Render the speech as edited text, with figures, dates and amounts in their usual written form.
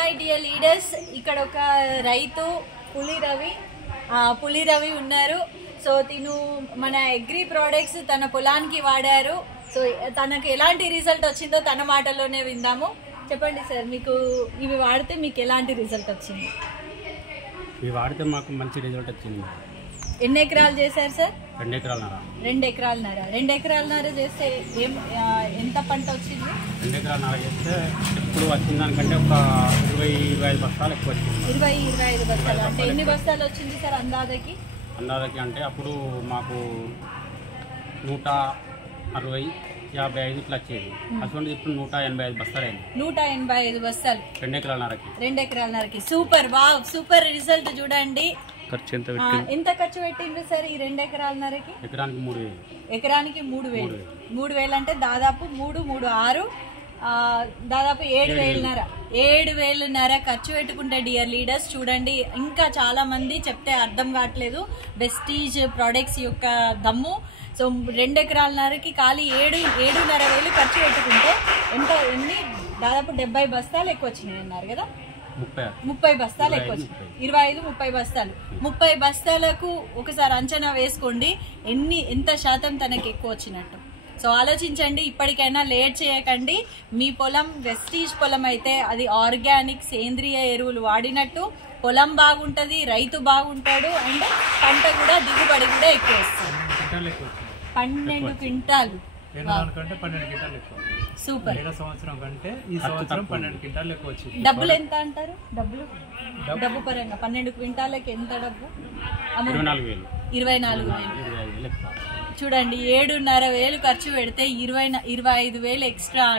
Hi dear leaders, ఇక్కడ ఒక రైతు పులి రవి ఉన్నారు. సో తిను మన అగ్రి ప్రోడక్ట్స్ తన పొలానికి వాడారు. సో తనకు ఎలాంటి రిజల్ట్ వచ్చిందో తన మాటల్లోనే విందాము. చెప్పండి సార్, మీకు ఇవి వాడితే మీకు ఎలాంటి రిజల్ట్ వచ్చింది? ఇవి వాడితే మాకు మంచి రిజల్ట్ వచ్చింది. ఎన్ని ఎకరాలు చేశారు సార్? 2 ఎకరాలన్నర. 2 ఎకరాలన్నర. 2 ఎకరాలన్నర చేస్తే ఎంత పంట వచ్చింది? 2 ఎకరాలన్నర చేస్తే ఇప్పుడు వచ్చిన దానికంటే ఒక 20-25 బస్తాలు ఎక్కువ వచ్చింది. 20-25 బస్తాలు అంటే ఎన్ని బస్తాలు వచ్చింది సార్ అందాజకి? అంటే అప్పుడు మాకు 160-55 ఇట్లా వచ్చేది. అటువంటి ఇప్పుడు 185 బస్తాలు అయింది. 185 బస్తాలు 2 ఎకరాలన్నరకి. 2 ఎకరాలన్నరకి. Super, wow, super result. చూడండి ఎంత ఖర్చు పెట్టిండ్రు సార్ ఈ 2 ఎకరాలన్నరకి? ఎకరానికి 3000. ఎకరానికి 3000. 3000 అంటే దాదాపు 3-6 దాదాపు 7,500 ఖర్చు పెట్టుకుంటే డియర్ లీడర్స్ చూడండి. ఇంకా చాలా మంది చెప్తే అర్థం కావట్లేదు వెస్టీజ్ ప్రొడక్ట్స్ యొక్క దమ్ము. సో 2 ఎకరాలన్నరకి ఖాళీ 7,500 ఖర్చు పెట్టుకుంటే ఎన్ని దాదాపు 70 బస్తాలు ఎక్కువ వచ్చినాయి అన్నారు కదా? 30 బస్తాలు ఎక్కువ వచ్చినాయి. 25-30 బస్తాలు. 30 బస్తాలకు ఒకసారి అంచనా వేసుకోండి ఎంత శాతం తనకి ఎక్కువ వచ్చినట్టు. సో ఆలోచించండి, ఇప్పటికైనా లేట్ చేయకండి. మీ పొలం వెస్టీజ్ పొలం అయితే అది ఆర్గానిక్ సేంద్రియ ఎరువులు వాడినట్టు పొలం బాగుంటుంది, రైతు బాగుంటాడు, అండ్ పంట కూడా దిగుబడి కూడా ఎక్కువ వస్తుంది. 12 క్వింటాలు. సూపర్. డబ్బులు ఎంత అంటారు? డబ్బు పరంగా 12 క్వింటాలకి ఎంత డబ్బు? 24,000. చూడండి, 7,500 ఖర్చు పెడితే 25,000 ఎక్స్ట్రా.